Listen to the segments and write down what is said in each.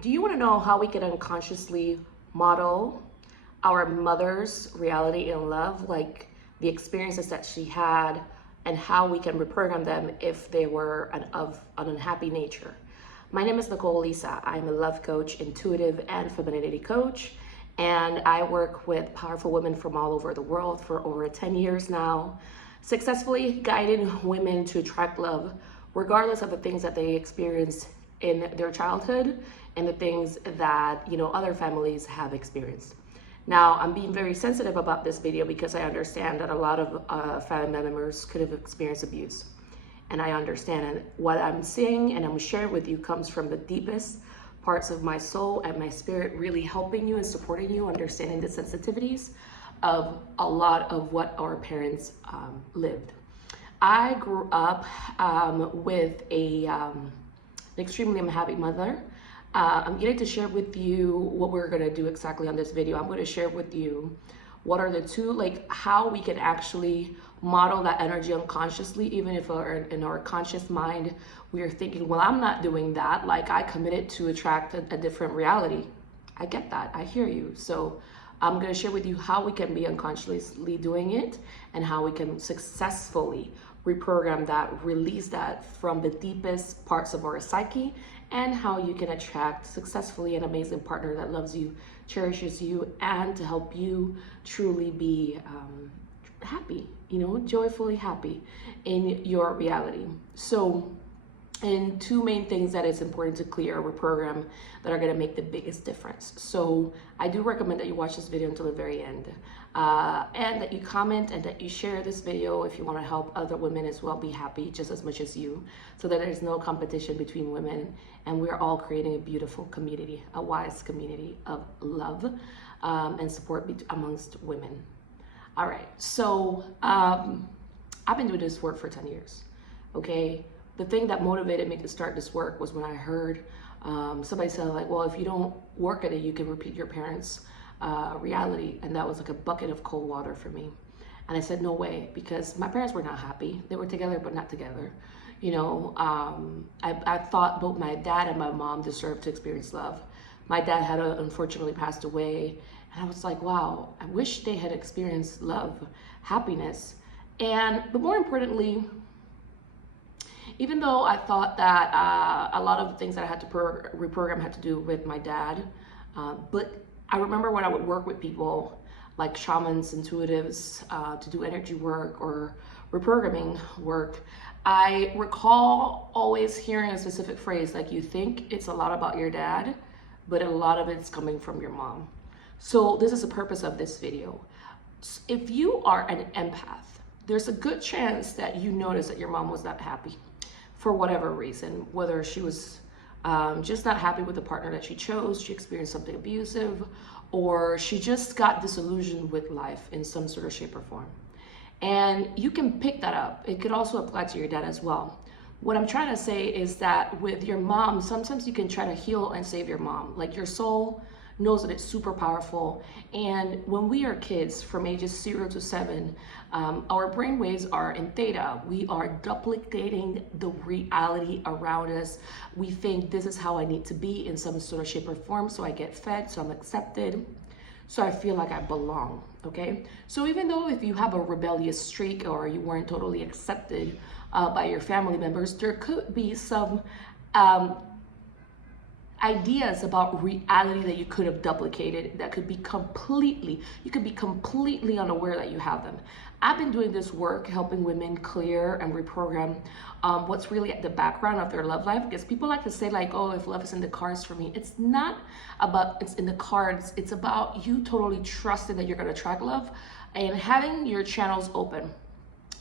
Do you want to know how we can unconsciously model our mother's reality in love, like the experiences that she had, and how we can reprogram them if they were of an unhappy nature? My name is Nicole Elissa. I'm a love coach, intuitive, and femininity coach, and I work with powerful women from all over the world for over 10 years now, successfully guiding women to attract love, regardless of the things that they experienced in their childhood and the things that other families have experienced. Now, I'm being very sensitive about this video because I understand that a lot of family members could have experienced abuse. And I understand, and what I'm saying and I'm sharing with you comes from the deepest parts of my soul and my spirit, really helping you and supporting you, understanding the sensitivities of a lot of what our parents lived. I grew up with an extremely unhappy mother. I'm getting to share with you what we're going to do exactly on this video. I'm going to share with you what are the two, how we can actually model that energy unconsciously, even if in our conscious mind we are thinking, well, I'm not doing that, like I committed to attract a different reality. I get that, I hear you. So I'm going to share with you how we can be unconsciously doing it and how we can successfully reprogram that, release that from the deepest parts of our psyche, and how you can attract successfully an amazing partner that loves you, cherishes you, and to help you truly be happy, joyfully happy in your reality. So, and two main things that it's important to clear or reprogram that are going to make the biggest difference. So I do recommend that you watch this video until the very end, and that you comment and that you share this video if you want to help other women as well be happy just as much as you, so that there's no competition between women and we're all creating a beautiful community, a wise community of love and support amongst women. All right, so I've been doing this work for 10 years, okay? The thing that motivated me to start this work was when I heard somebody say, well, if you don't work at it, you can repeat your parents' reality. And that was like a bucket of cold water for me. And I said, no way, because my parents were not happy. They were together, but not together. I thought both my dad and my mom deserved to experience love. My dad had unfortunately passed away. And I was like, wow, I wish they had experienced love, happiness. But more importantly, even though I thought that a lot of the things that I had to reprogram had to do with my dad, but I remember when I would work with people like shamans, intuitives, to do energy work or reprogramming work, I recall always hearing a specific phrase, like, you think it's a lot about your dad, but a lot of it's coming from your mom. So this is the purpose of this video. If you are an empath, there's a good chance that you notice that your mom was not happy for whatever reason, whether she was just not happy with the partner that she chose, she experienced something abusive, or she just got disillusioned with life in some sort of shape or form. And you can pick that up. It could also apply to your dad as well. What I'm trying to say is that with your mom, sometimes you can try to heal and save your mom. Like, your soul knows that it's super powerful. And when we are kids from ages 0 to 7, our brain waves are in theta. We are duplicating the reality around us. We think this is how I need to be in some sort of shape or form, so I get fed, so I'm accepted, so I feel like I belong, okay? So even though if you have a rebellious streak or you weren't totally accepted by your family members, there could be some ideas about reality that you could have duplicated that could be you could be completely unaware that you have them. I've been doing this work helping women clear and reprogram what's really at the background of their love life, because people like to say, like, oh, if love is in the cards for me. It's not about it's in the cards. It's about you totally trusting that you're going to attract love and having your channels open,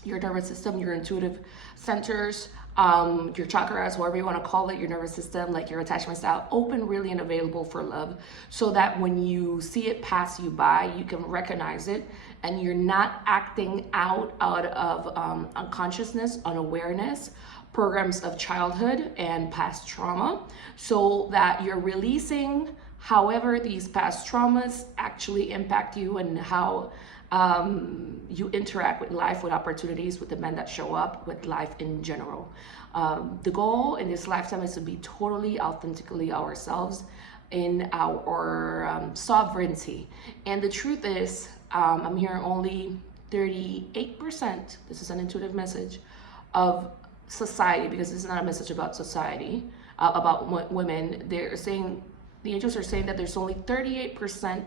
your nervous system, your intuitive centers, your chakras, whatever you want to call it, your nervous system, like your attachment style, open really and available for love, so that when you see it pass you by, you can recognize it and you're not acting out of unconsciousness, unawareness, programs of childhood and past trauma, so that you're releasing however these past traumas actually impact you and how you interact with life, with opportunities, with the men that show up, with life in general. The goal in this lifetime is to be totally authentically ourselves in our sovereignty. And the truth is, I'm hearing only 38%, this is an intuitive message, of society, because this is not a message about society, about women. They're saying, the angels are saying that there's only 38%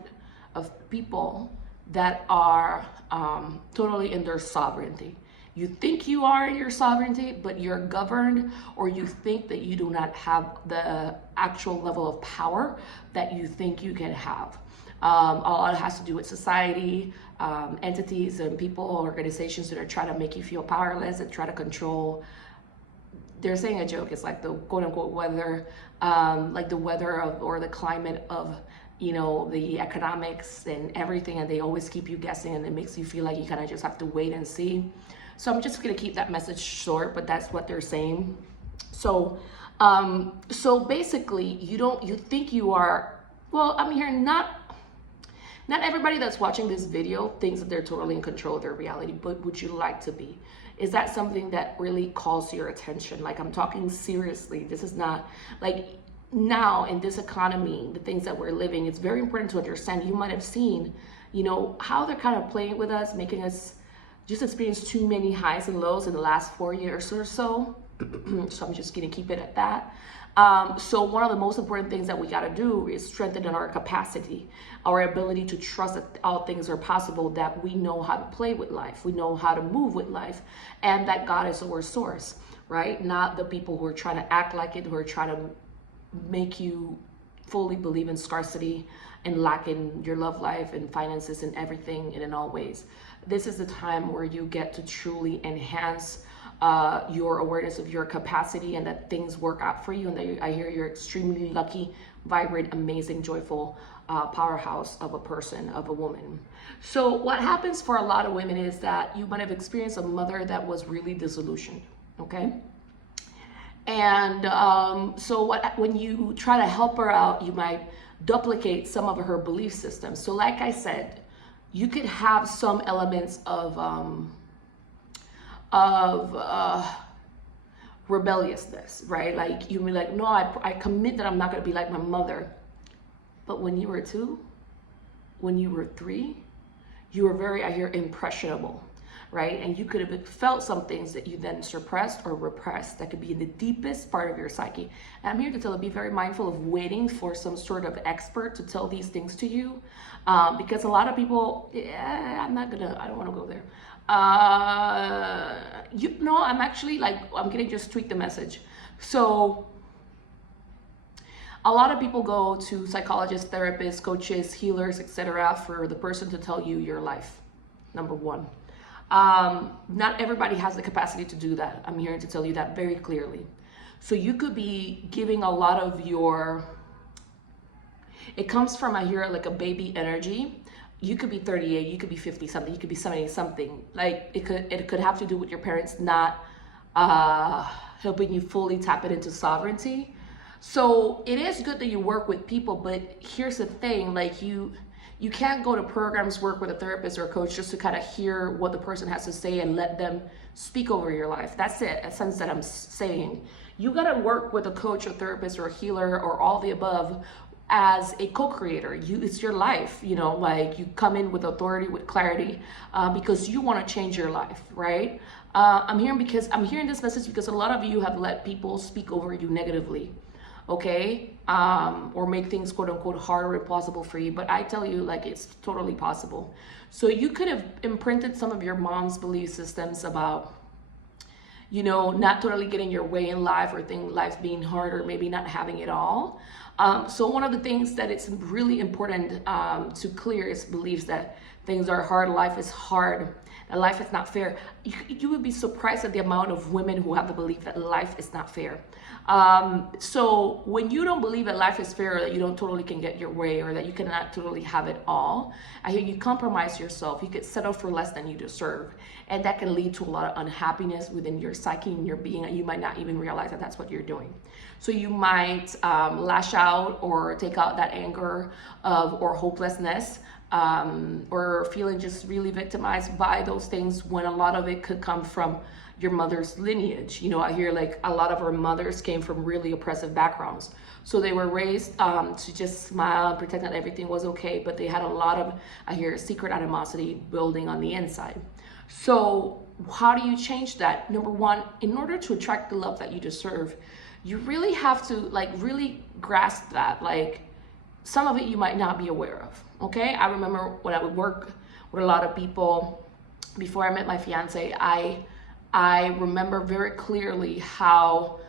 of people that are totally in their sovereignty. You think you are in your sovereignty, but you're governed, or you think that you do not have the actual level of power that you think you can have. All it has to do with society, entities and people, organizations that are trying to make you feel powerless and try to control. They're saying a joke, it's like the quote unquote weather, like the weather of, or the climate of, the economics and everything, and they always keep you guessing, and it makes you feel like you kind of just have to wait and see. So I'm just gonna keep that message short, but that's what they're saying. So, so basically, you think you are, well, I'm hearing not everybody that's watching this video thinks that they're totally in control of their reality, but would you like to be? Is that something that really calls your attention? Like, I'm talking seriously. This is not like, now in this economy, the things that we're living, it's very important to understand. You might have seen, how they're kind of playing with us, making us just experience too many highs and lows in the last 4 years or so. So I'm just gonna keep it at that. So one of the most important things that we gotta do is strengthen our capacity, our ability to trust that all things are possible, that we know how to play with life, we know how to move with life, and that God is our source, right? Not the people who are trying to act like it, who are trying to make you fully believe in scarcity and lack in your love life and finances and everything and in all ways. This is the time where you get to truly enhance your awareness of your capacity, and that things work out for you, and that I hear you're extremely lucky, vibrant, amazing, joyful powerhouse of a person, of a woman. So what happens for a lot of women is that you might have experienced a mother that was really disillusioned, okay? And so when you try to help her out, you might duplicate some of her belief systems. So like I said, you could have some elements of rebelliousness, right? Like you be like, no, I commit that I'm not gonna be like my mother. But when you were 2, when you were 3, you were very, I hear, impressionable, right? And you could have felt some things that you then suppressed or repressed that could be in the deepest part of your psyche. And I'm here to tell you, be very mindful of waiting for some sort of expert to tell these things to you, because a lot of people, I don't want to go there. I'm actually like, I'm gonna just tweak the message. So a lot of people go to psychologists, therapists, coaches, healers, etc. for the person to tell you your life, number one. Not everybody has the capacity to do that. I'm here to tell you that very clearly. So you could be giving a lot of your, it comes from, I hear, like a baby energy. You could be 38, you could be 50 something, you could be 70 something. Like it could have to do with your parents not helping you fully tap it into sovereignty. So it is good that you work with people, but here's the thing, like you can't go to programs, work with a therapist or a coach just to kind of hear what the person has to say and let them speak over your life. That's it, a sense that I'm saying. You gotta work with a coach or therapist or a healer or all the above as a co-creator. It's your life, like you come in with authority, with clarity, because you want to change your life, right? I'm hearing this message because a lot of you have let people speak over you negatively, okay? Or make things quote unquote hard or impossible for you. But I tell you, like, it's totally possible. So you could have imprinted some of your mom's belief systems about, not totally getting your way in life, or life being hard, or maybe not having it all. So one of the things that it's really important to clear is beliefs that things are hard, life is hard, that life is not fair. You would be surprised at the amount of women who have the belief that life is not fair. So when you don't believe that life is fair, or that you don't totally can get your way, or that you cannot totally have it all, I hear you compromise yourself. You could settle for less than you deserve. And that can lead to a lot of unhappiness within your psyche and your being, and you might not even realize that that's what you're doing. So you might lash out or take out that anger or hopelessness, or feeling just really victimized by those things, when a lot of it could come from your mother's lineage. You know, I hear like a lot of our mothers came from really oppressive backgrounds. So they were raised to just smile and pretend that everything was okay, but they had a lot of, I hear, secret animosity building on the inside. So how do you change that? Number one, in order to attract the love that you deserve, you really have to like really grasp that. Like, some of it you might not be aware of, okay? I remember when I would work with a lot of people before I met my fiance, I remember very clearly how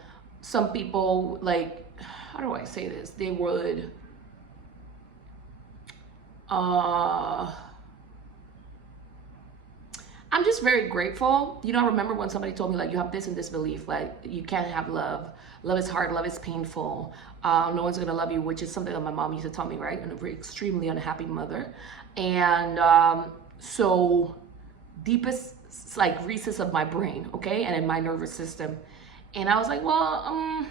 some people, like, how do I say this? They would, I'm just very grateful. You know, I remember when somebody told me, like, you have this and this belief, like, you can't have love. Love is hard, love is painful. No one's gonna love you, which is something that my mom used to tell me, right? And a very extremely unhappy mother. And so deepest, like, recess of my brain, okay? And in my nervous system. And I was like, well,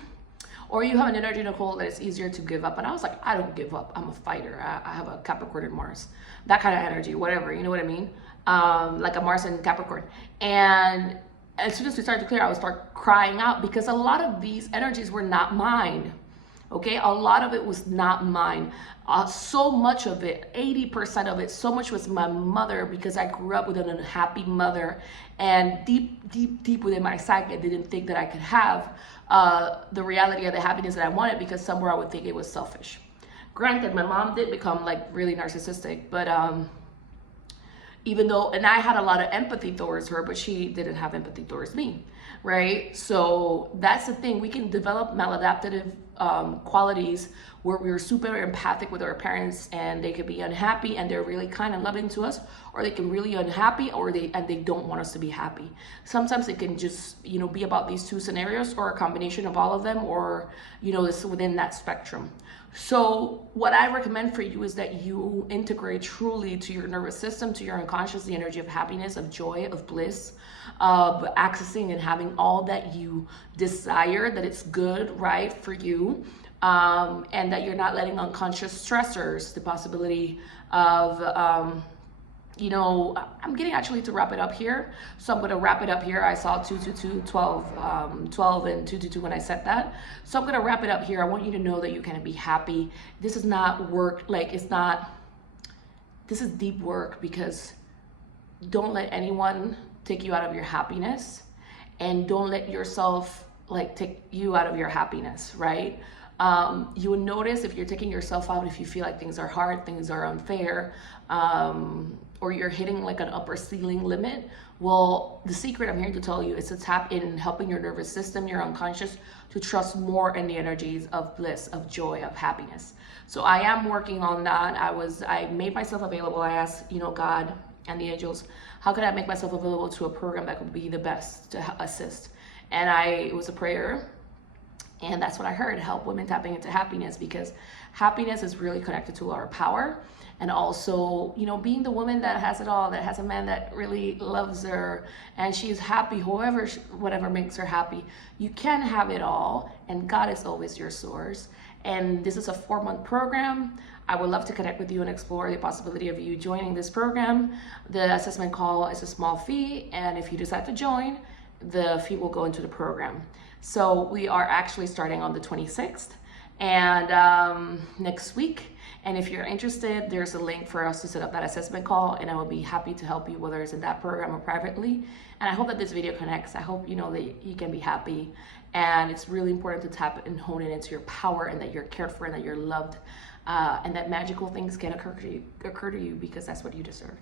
or you have an energy, Nicole, that it's easier to give up. And I was like, I don't give up. I'm a fighter. I have a Capricorn in Mars. That kind of energy, whatever, you know what I mean? Like a Mars and Capricorn. And as soon as we started to clear, I would start crying out because a lot of these energies were not mine. Okay, a lot of it was not mine. So much of it, 80% of it, so much was my mother, because I grew up with an unhappy mother, and deep within my psyche, I didn't think that I could have the reality of the happiness that I wanted, because somewhere I would think it was selfish. Granted, my mom did become like really narcissistic, but even though, and I had a lot of empathy towards her, but she didn't have empathy towards me, right? So that's the thing. We can develop maladaptive qualities where we're super empathic with our parents, and they could be unhappy and they're really kind and loving to us, or they can really unhappy, or they don't want us to be happy. Sometimes it can just, you know, be about these two scenarios, or a combination of all of them, or, you know, it's within that spectrum. So what I recommend for you is that you integrate truly to your nervous system, to your unconscious, the energy of happiness, of joy, of bliss, of accessing and having all that you desire, that it's good, right, for you, and that you're not letting unconscious stressors, the possibility of, you know, I'm getting actually to wrap it up here. So I'm going to wrap it up here. I saw 222, 12 and 222 when I said that. So I'm going to wrap it up here. I want you to know that you can be happy. This is not work. Like, it's not, this is deep work, because don't let anyone take you out of your happiness, and don't let yourself like take you out of your happiness, right? You will notice if you're taking yourself out, if you feel like things are hard, things are unfair, or you're hitting like an upper ceiling limit. Well, the secret I'm here to tell you is to tap in helping your nervous system, your unconscious, to trust more in the energies of bliss, of joy, of happiness. So I am working on that. I made myself available. I asked, you know, God and the angels, how could I make myself available to a program that could be the best to assist? And it was a prayer. And that's what I heard, help women tapping into happiness, because happiness is really connected to our power. And also, you know, being the woman that has it all, that has a man that really loves her, and she's happy, whatever makes her happy. You can have it all, and God is always your source. And this is a 4-month program. I would love to connect with you and explore the possibility of you joining this program. The assessment call is a small fee, and if you decide to join, the fee will go into the program. So we are actually starting on the 26th and next week. And if you're interested, there's a link for us to set up that assessment call, and I will be happy to help you, whether it's in that program or privately. And I hope that this video connects. I hope you know that you can be happy, and it's really important to tap and hone it into your power, and that you're cared for, and that you're loved, and that magical things can occur to you because that's what you deserve.